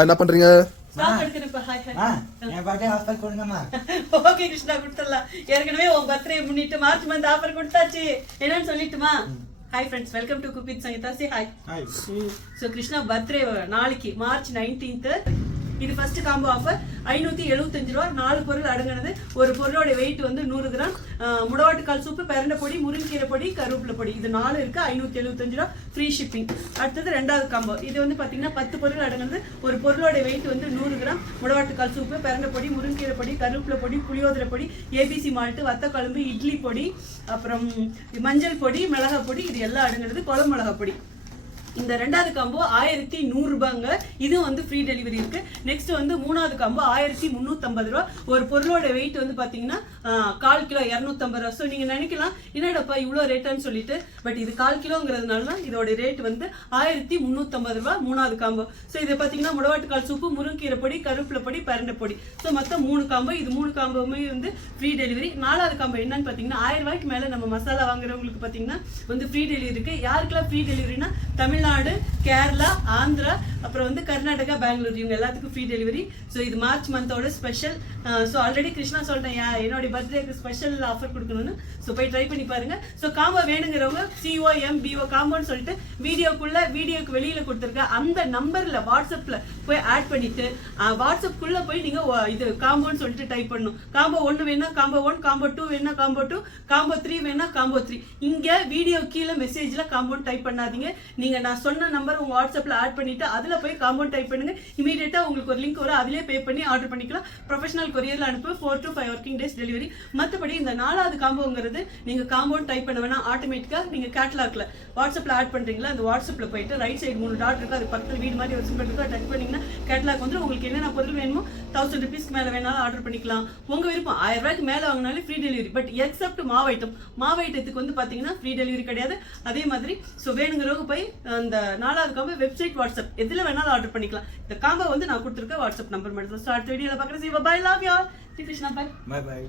என்ன பண்றீங்க? ஓகே கிருஷ்ணா கொடுத்துடலாம். ஏற்கனவே உன் பர்த்டே முன்னிட்டு மார்ச் மந்த் ஆஃபர் கொடுத்தாச்சு. என்னன்னு சொல்லிட்டுமா? Hi friends, welcome to cook with Sangeetha. Say hi. So Krishna birthday நாளைக்கு மார்ச் 19th. இது ஃபர்ஸ்ட் காம்போ ஆஃபர் 575 ரூபா. 4 பொருள் அடங்கினது. ஒரு பொருளோட வெயிட் வந்து 100 கிராம். முடவாட்டுக்கால் சூப்பு, பெரண்டை பொடி, முருங்கீரை பொடி, கருவேப்பிலை பொடி, இது 4 இருக்கு. 575 ரூபா, ஃப்ரீ ஷிப்பிங். அடுத்தது ரெண்டாவது காம்போ. இது வந்து பாத்தீங்கன்னா 10 பொருள் அடங்கினது. ஒரு பொருளோட வெயிட் வந்து 100 கிராம். முடவாட்டுக்கால் சூப்பு, பெரண்டை பொடி, முருங்கீரை பொடி, கருவேப்பிலை பொடி, புளியோதரை பொடி, ஏபிசி மால்ட்டு, வத்த குழம்பு, இட்லி பொடி, அப்புறம் மஞ்சள் பொடி, மிளகா பொடி, இது எல்லாம் அடங்கினது. குழம்பு மிளகா பொடி. இந்த ரெண்டாவது காம்போ 1100 ரூபாங்க. இது வந்து ஃப்ரீ டெலிவரி இருக்கு. நெக்ஸ்ட் வந்து மூணாவது காம்போ 1350 ரூபா. ஒரு பொருளோட வெயிட் வந்து பாத்தீங்கன்னா 1/4 கிலோ 250 ரூபா. ஸோ நீங்க நினைக்கலாம் என்னடாப்பா இவ்வளோ ரேட்டான்னு சொல்லிட்டு, பட் இது 1/4 கிலோங்கிறதுனால தான் இதோட ரேட் வந்து 1350 ரூபா. மூணாவது காம்போ. ஸோ இது பாத்தீங்கன்னா முடவாட்டுக்கால் சூப்பு, முருங்கீரை பொடி, கருவேப்பிலை பொடி, பெரண்டை பொடி. ஸோ மொத்தம் 3 காம்போ. இது 3 காம்போவுமே வந்து ஃப்ரீ டெலிவரி. நாலாவது காம்போ என்னன்னு பாத்தீங்கன்னா 1000 ரூபாய்க்கு மேல நம்ம மசாலா வாங்குறவங்களுக்கு பாத்தீங்கன்னா வந்து ஃப்ரீ டெலிவரி இருக்கு. யாருக்கெல்லாம் ஃப்ரீ டெலிவரினா தமிழ்நாடு, கேரளா, ஆந்திரா, அப்புறம் வந்து கர்நாடகா, பெங்களூர், இவங்க எல்லாத்துக்கும் ஃப்ரீ டெலிவரி. ஸோ இது மார்ச் மந்தோட ஸ்பெஷல். ஸோ ஆல்ரெடி கிருஷ்ணா சொல்லிட்டேன் என்னோட பர்த்டேக்கு ஸ்பெஷல் ஆஃபர் கொடுக்கணும்னு. ஸோ போய் ட்ரை பண்ணி பாருங்க. ஸோ காம்போ வேணுங்கிறவங்க COMBO காம்போன்னு சொல்லிட்டு வீடியோக்கு வெளியில கொடுத்துருக்க அந்த நம்பர்ல வாட்ஸ்அப்ல போய் ஆட் பண்ணிட்டு வாட்ஸ்அப்குள்ள போய் நீங்க இது காம்போன்னு சொல்லிட்டு டைப் பண்ணணும். காம்போ 1 வேணா காம்போ 1, காம்போ 2 வேணா காம்போ 2, காம்போ 3 வேணா காம்போ 3. இங்க வீடியோ கீழே மெசேஜ்ல காம்போன்னு டைப் பண்ணாதீங்க. நீங்க நான் சொன்ன நம்பர் உங்க வாட்ஸ்அப்ல ஆட் பண்ணிட்டு அதுல போய் காம்பவுண்ட் டைப் பண்ணுங்க. இமீடியட்டா உங்களுக்கு ஒரு லிங்க் வரும். அதுலயே பே பண்ணி ஆர்டர் பண்ணிக்கலாம். ப்ரொஃபஷனல் கொரியர்ல அனுப்பு. 4 to 5 ஒர்க்கிங் டேஸ் டெலிவரி. மத்தபடி இந்த நாலாவது காம்போங்கிறது நீங்க காம்பவுண்ட் டைப் பண்ண வேணா, ஆட்டோமேட்டிக்கா நீங்க கேட்டலாக்ல வாட்ஸ்அப்ல ஆட் பண்றீங்களா, அந்த வாட்ஸ்அப்ல போயிட்டு ரைட் சைடு 3 டாட் இருக்கு. அது பக்கத்துல வீடு மாதிரி ஒரு சிம்பிள் இருக்கு. டச் பண்ணீங்கன்னா கேட்டலாக் வந்து உங்களுக்கு என்னென்ன பொருள் வேணுமோ 1000 ரூபீஸ்க்கு மேல வேணாலும் ஆர்டர் பண்ணிக்கலாம். உங்க விருப்பம். 1000 ரூபாய்க்கு மேல வாங்கினாலே ஃப்ரீ டெலிவரி. பட் எக்ஸப்ட் மாவைட்டத்துக்கு வந்து பாத்தீங்கன்னா ஃப்ரீ டெலிவரி கிடையாது. அதே மாதிரி ஸோ வேணுங்கிறவங்க போய் அந்த நாலாவது காம்போ வெப்சைட், வாட்ஸ்அப் எதுல வேணாலும் ஆர்டர் பண்ணிக்கலாம். இந்த காம்போ வந்து நான் கொடுத்துருக்க வாட்ஸ்அப் நம்பர் மட்டும். ஸோ அடுத்த வீடியோல பார்க்குறேன். Bye, love you all. Krishna, bye. By.